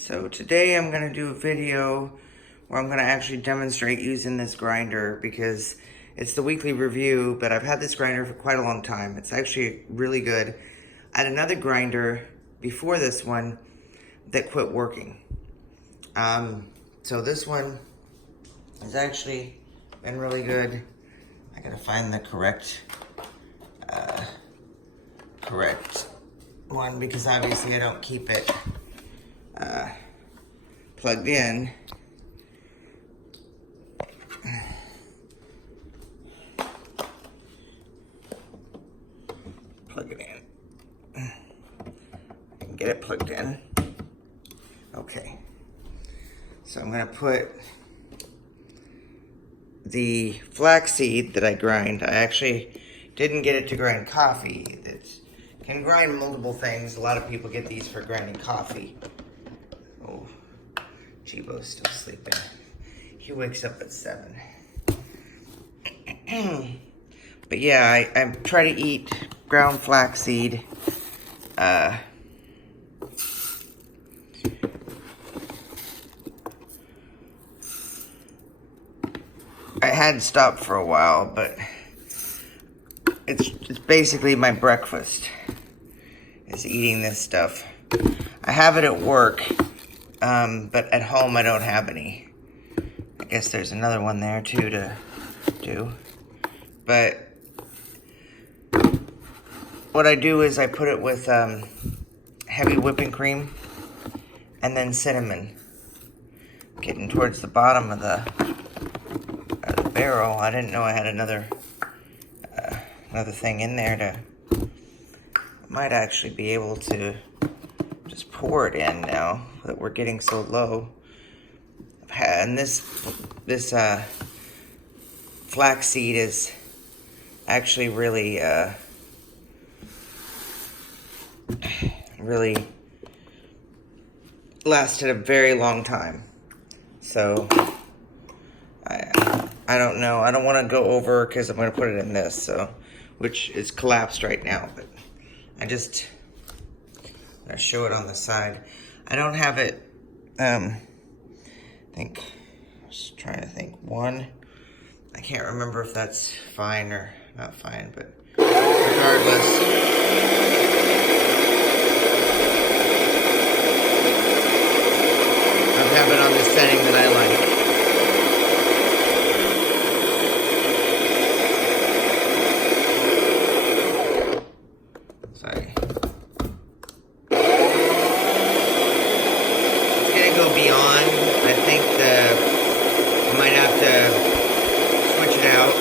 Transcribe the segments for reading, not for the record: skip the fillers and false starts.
So today I'm going to do a video where I'm going to actually demonstrate using this grinder because it's the weekly review, but I've had this grinder for quite a long time. It's actually really good. I had another grinder before this one that quit working. So this one has actually been really good. I gotta find the correct one because obviously I don't keep it plugged in. Plug it in. I can get it plugged in. Okay. So I'm gonna put the flaxseed that I grind. I actually didn't get it to grind coffee. It can grind multiple things. A lot of people get these for grinding coffee. Oh, Chibo's still sleeping. He wakes up at 7. But yeah, I try to eat ground flaxseed. I had stopped for a while, but it's basically my breakfast is eating this stuff. I have it at work, but at home I don't have any. I guess there's another one there too to do. But what I do is I put it with heavy whipping cream and then cinnamon. Getting towards the bottom of the barrel. I didn't know I had another thing in there to. Might actually be able to just pour it in now that we're getting so low. And this flaxseed is actually really really lasted a very long time. So I don't know. I don't want to go over because I'm going to put it in this, which is collapsed right now. But I'm going to show it on the side. I don't have it. Just trying to think. One. I can't remember if that's fine or not fine, but regardless. I have it on the setting that I like. Sorry. It's gonna go beyond. I think I might have to switch it out.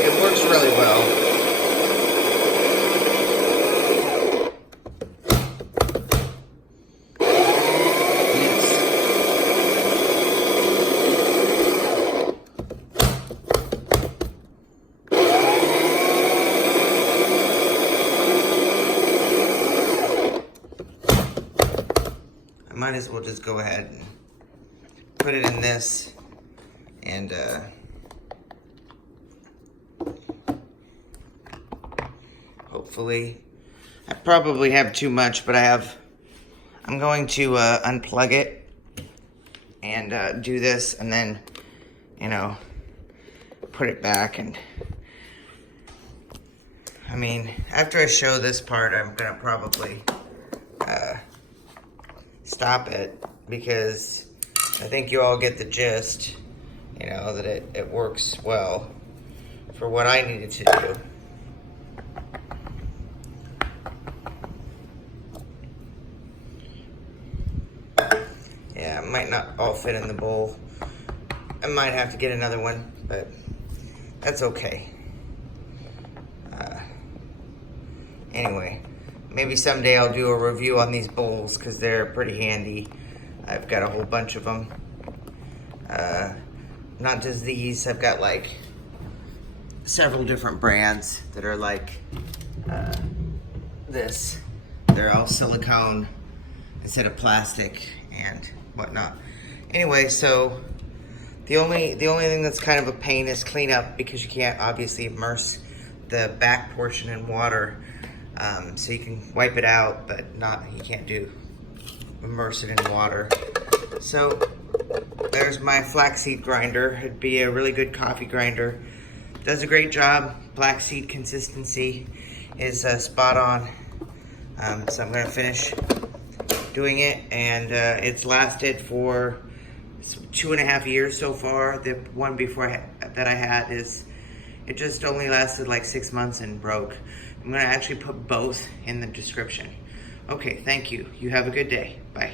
It works really well. Might as well just go ahead and put it in this and hopefully I probably have too much, but I'm going to unplug it and do this and then put it back. And I mean, after I show this part, I'm gonna probably stop it because I think you all get the gist, that it works well for what I needed to do. Yeah, it might not all fit in the bowl. I might have to get another one, but that's okay. Anyway. Maybe someday I'll do a review on these bowls because they're pretty handy. I've got a whole bunch of them. Not just these, I've got like several different brands that are like this. They're all silicone instead of plastic and whatnot. Anyway, so The only thing that's kind of a pain is cleanup, because you can't obviously immerse the back portion in water. So you can wipe it out, but you can't immerse it in water. So there's my flaxseed grinder. It'd be a really good coffee grinder. Does a great job. Flaxseed consistency is spot on. So I'm gonna finish doing it, and it's lasted for 2.5 years so far. The one before that I had it just only lasted like 6 months and broke. I'm gonna actually put both in the description. Okay, thank you. You have a good day. Bye.